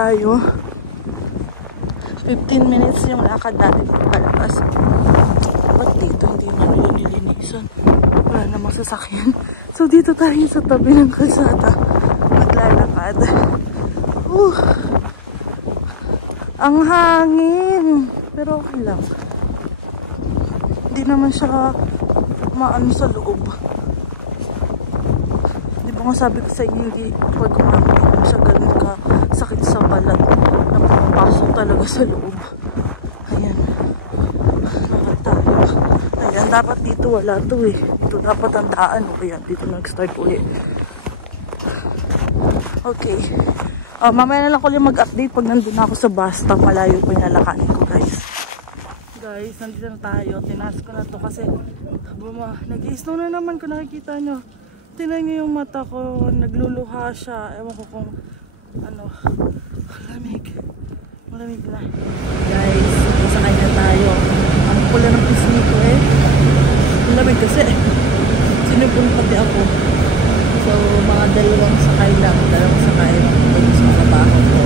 tayo. 15 minutes yung lakad natin palabas. Ba't dito hindi naman yung nilinisan? Wala namang sasakyan. So dito tayo sa tabi ng kalsada. Maglalakad. Ang hangin. Pero okay lang. Hindi naman siya maano sa loob. Di ba nga sabi ko sa inyo, hindi pag umangin naman siya ganun ka sakit sa balat na pumapasok talaga sa loob. Ayan. Lakad tayo. Ayan, dapat dito wala to eh. Dito dapat ang daan. Ayan, dito nag-start ulit. Okay. Mamaya na lang ko lang mag-update pag nandun ako sa bus stop. Malayo po yung lalakanin ko, guys. Guys, nandito na tayo. Tinas ko na to kasi nag-i-snow na naman kung nakikita nyo. Tingnan nyo yung mata ko. Nagluluha siya. Ewan ko kung ano. Malamig. Malamig na. Guys, sakay na tayo. Ang pula ng pisngi ko eh. Malamig kasi. Sinubong pati ako. So, mga dalawang sakay lang. Dalawang sakay lang. Pagkos makabaho ko.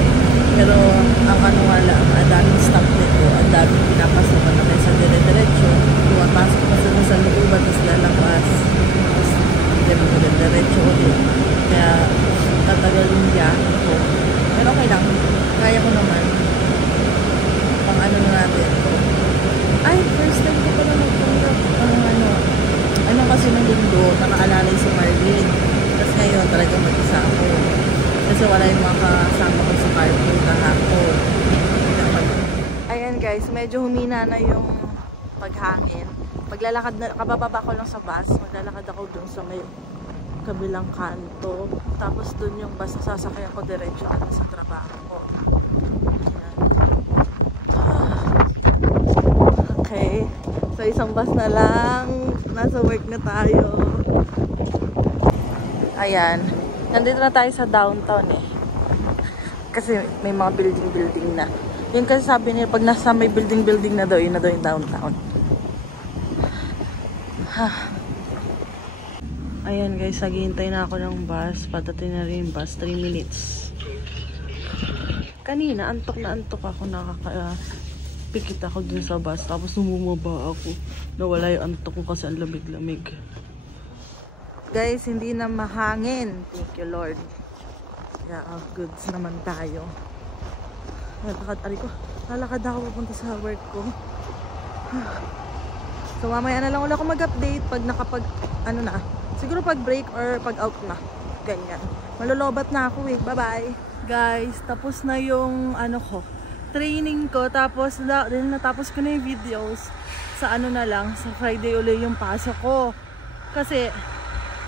Pero, ang ano nga lang, ang daming stop dito. Ang daming pinapasukan na kayo sa dire-diretso. Pumapasok pa sila sa looban, tapos lalabas. Tapos, hindi mo dire-diretso ulit. Kaya, tatagalin niya ito. Pero okay lang. Kaya ko naman. Pang ano na natin. Ay, first time ko pala nagpunta. Ano kasi ng linggo, nakaalalay si Marlene. Tapos ngayon, talagang mag-isa ako. Kasi wala yung mga kasama ko sa carpool kahapon. Ayan guys, medyo humina na yung paghangin. Paglalakad na, kabababa ko lang sa bus, maglalakad ako dun sa may kabilang kanto. Tapos dun yung bus na sasakyan ko diretso ako sa trabaho ko. Ayan. Okay. So isang bus na lang. Nasa work na tayo. Ayan. Nandito na tayo sa downtown eh. Kasi may mga building na. Yun kasi sabi niya, pag nasa may building na daw, yun na daw yung downtown. Ayan guys, naghihintay na ako ng bus. Patatin na rin yung bus, 3 minutes. Kanina, antok na antok ako. Pikit ako dun sa bus. Tapos bumaba ako. Nawala yung antok ko kasi ang lamig-lamig. Guys, hindi na mahangin. Thank you, Lord. Yeah, goods naman tayo. Lalakad ako papunta sa work ko. So, mamaya na lang ulit ako mag-update pag ano na. Siguro pag break or pag out na. Ganyan. Malolobat na ako eh. Bye-bye. Guys, tapos na yung training ko. Tapos, natapos ko na yung videos. Sa na lang, sa Friday ulit yung pasok ko. Kasi,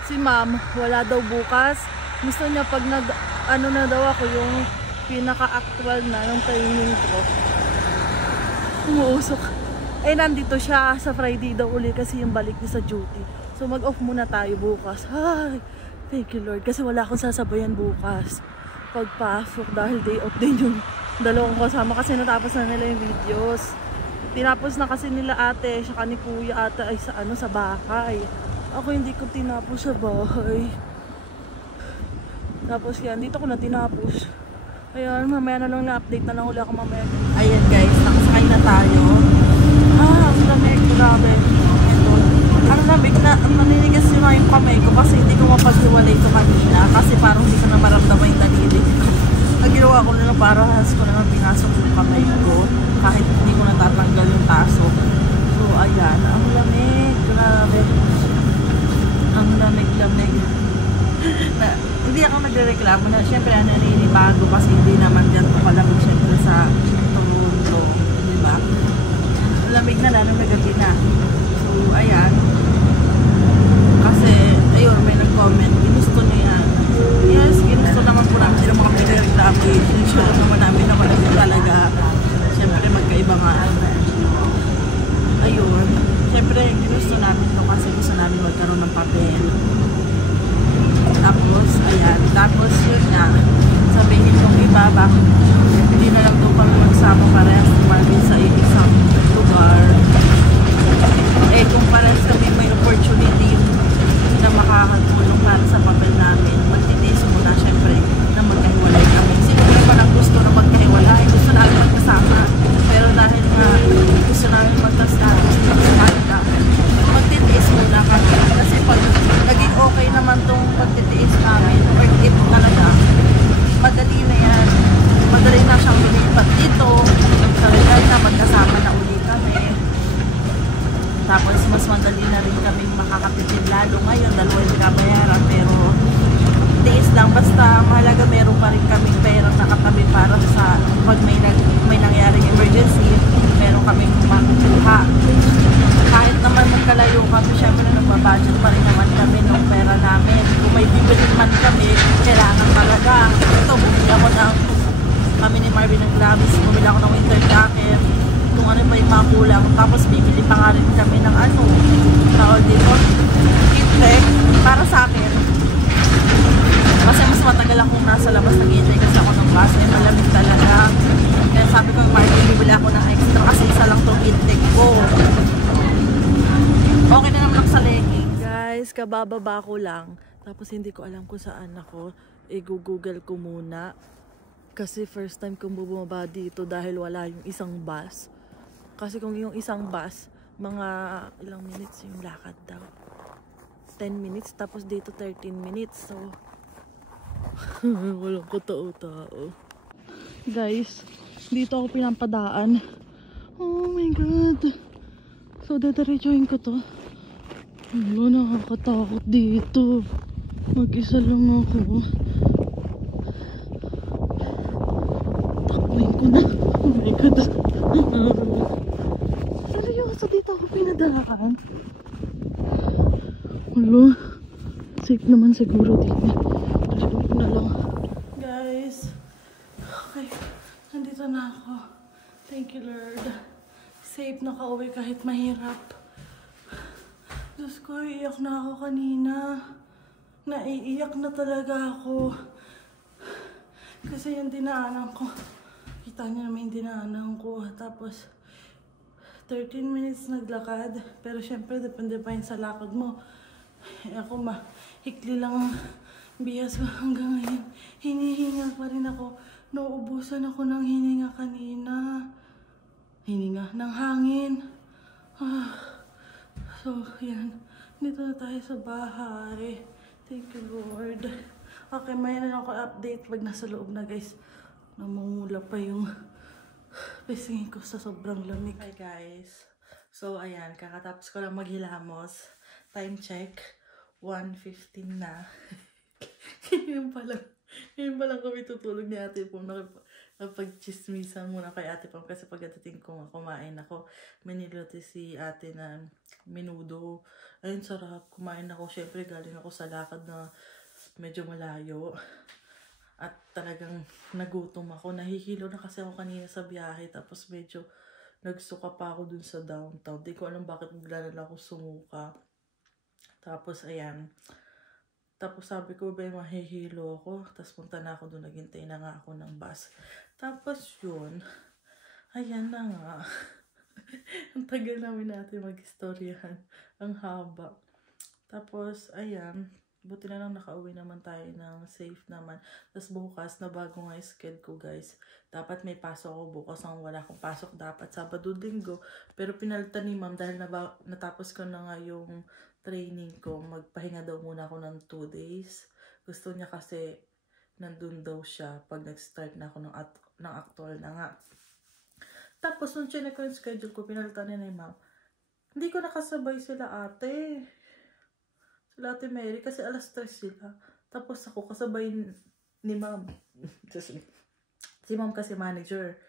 si ma'am, wala daw bukas. Gusto niya pag na daw ako yung pinaka-actual na yung training ko. Umuusok. Eh, nandito siya sa Friday daw uli kasi yung balik niya sa duty. So, mag-off muna tayo bukas. Ay, thank you Lord. Kasi wala akong sasabayan bukas. Pagpasok dahil day off din yung dalawang kasama kasi natapos na nila yung videos. Tinapos na kasi nila ate, siya ni kuya ate ay sa bahay. Ako hindi ko tinapos sa bahay. Tapos yan, dito ko na tinapos. Ayan, mamaya na lang na-update na lang ulit ako mamaya. Ayan guys, nakasakay na tayo. Ang lamig, grabe. Ang lamig na, naninigas yung kamay ko kasi hindi ko mapaghiwalay ito kanina. Kasi parang hindi ko na maramdaman yung dalili ko. Ang ginawa ko na lang, parang ko na lang pinasok yung kamay ko. Kahit hindi ko natatanggal yung taso. So ayan, ang lamig, grabe. Ang lamig-lamig. Hindi ako nagrereklamo na syempre naninibago kasi hindi naman ganito kalamig syempre sa Toronto, di ba? Lamig na lalo na gabi na. So ayan. Kasi ayun, may nag-comment, ginusto niya yan. Yes, ginusto naman po namin sila mga pinagreklamo. Sure naman namin na wala talaga. Syempre magkaiba nga. Ayun. Syempre ginusto namin ito kasi gusto namin magkaroon ng papel. Tapos, ayan. Tapos, yun nga. Sabihin kong iba, bakit hindi na lang doon kami magsama parehas naman sa isang lugar. Eh, kung parehas kami may opportunity na makakatulong para sa papel namin, magtitiis muna, syempre, na magkahiwalay kami. Sino naman ang gusto na kaming makakatipid lalo ngayon, dalawa yung kabayaran, pero tiis lang, basta mahalaga meron pa rin kaming perang nakatabi para sa pag may nangyaring emergency, meron kaming makukuha. Kahit naman magkalayo kami, syempre nagbabudget pa rin naman kami ng pera namin. Kung may bibili man kami, kailangan talaga. Ito, bumili ako kami ni Marvin ng Gravis, bumili ako ng winter jacket, kung ano pa yung mga kulang. Tapos bibili pa nga rin kami ng tawag dito, heat para sa akin. Kasi mas matagal akong nasa labas nag-hintay kasi ako ng bus, eh malamig talaga. Kaya sabi ko, Marvin, bibili ako ng extra kasi isa lang itong heat ko. Okay na naman ako sa legging. Guys, kabababa ko lang. Tapos hindi ko alam kung saan ako. I-google ko muna. Kasi first time kong bumaba dito dahil wala yung isang bus. Kasi kung yung isang bus, mga ilang minutes yung lakad daw. 10 minutes. Tapos dito 13 minutes. So, walang katao-tao. Guys, dito ako pinapadaan. Oh my God. So, dadiretsuhin ko to. Wala, nakakatakot dito. Mag-isa lang ako. Takbuhin ko na. Oh my God. Seryoso, dito ako pinadaan. Wala. Safe naman siguro dito. Dalilig na lang. Guys. Okay. Nandito na ako. Thank you, Lord. Safe nakauwi kahit mahirap. Diyos ko, iiyak na ako kanina. Naiiyak na talaga ako. Kasi yung dinaanan ko. Kita niyo naman yung dinaanan ko. Tapos, 13 minutes naglakad. Pero syempre, depende pa yun sa lakad mo. Ako, hikli lang ang biyas ko hanggang ngayon. Hinihinga pa rin ako. Nauubusan ako ng hininga kanina. Hininga ng hangin. So, yan. Dito na tayo sa bahay. Thank you, Lord. Okay, may na ako update pag nasa loob na, guys. Namumula pa yung pisingin ko sa sobrang lamig. Hi, guys. So, ayan. Kakatapos ko lang maghilamos. Time check. 1:15 na. Ngayon pa lang kami tutulog ni Ate Pom. Napag-chismisan muna kay Ate Pom kasi pagdating ko kumain ako. May niluto si Ate na menudo. Ayun, sarap. Kumain ako. Syempre, galing ako sa lakad na medyo malayo. At talagang nagutom ako. Nahihilo na kasi ako kanina sa biyahe. Tapos medyo nagsuka pa ako dun sa downtown. Di ko alam bakit naglalala ako sumuka. Tapos, ayan. Tapos sabi ko, ba mahihilo ako. Tapos punta na ako doon, naghintay na nga ako ng bus. Tapos yun, ayan na nga. Ang tagal namin natin mag-istoryahan. Ang haba. Tapos, ayan, buti na lang nakauwi naman tayo ng safe naman. Tapos bukas, na bago nga schedule ko, guys. Dapat may pasok ako bukas. Ang wala akong pasok dapat Sabado, Linggo. Pero pinalitan ni ma'am dahil natapos ko na nga yung training ko, magpahinga daw muna ako ng 2 days. Gusto niya kasi nandun daw siya pag nag-start na ako ng actual na nga. Tapos nung chinek ko yung schedule ko, pinalitan niya ni ma'am. Hindi ko nakasabay sila ate Mary kasi alas 3 sila. Tapos ako kasabay ni ma'am. Si ma'am kasi manager.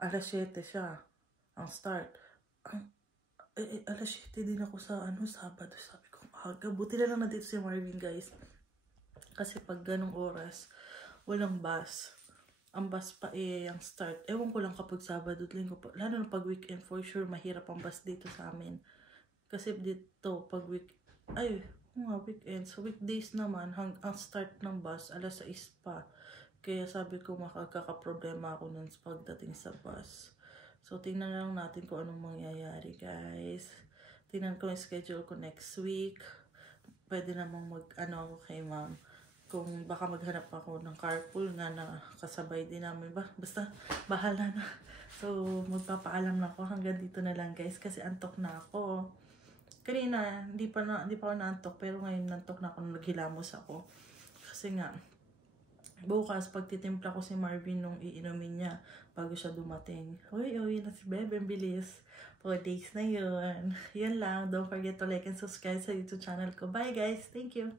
Alas 7 siya ang start. Alas 7 din ako sa Sabado. Sabi ko, aga. Buti na lang na dito si Marvin, guys. Kasi pag ganong oras, walang bus. Ang bus pa ang start. Ewan ko lang kapag Sabado, Linggo pa. Lalo na pag weekend, for sure, mahirap ang bus dito sa amin. Kasi dito, pag weekend. So, weekdays naman, ang start ng bus, alas 6 pa. Kaya sabi ko, makakakaproblema ako nun pagdating sa bus. So, tingnan na lang natin kung anong mangyayari, guys. Tingnan ko yung schedule ko next week. Pwede namang ako kay ma'am. Kung baka maghanap ako ng carpool nga na kasabay din namin. Basta, bahala na. So, magpapaalam na ako. Hanggang dito na lang, guys. Kasi antok na ako. Kanina, hindi pa ako naantok. Pero ngayon, nantok na ako nung naghilamos ako. Kasi nga, bukas pagtitimpla ko si Marvin nung iinumin niya bago siya dumating. Uy, na si Bebe, ang bilis. 4 days na yun. Yun lang. Don't forget to like and subscribe sa YouTube channel ko. Bye guys. Thank you.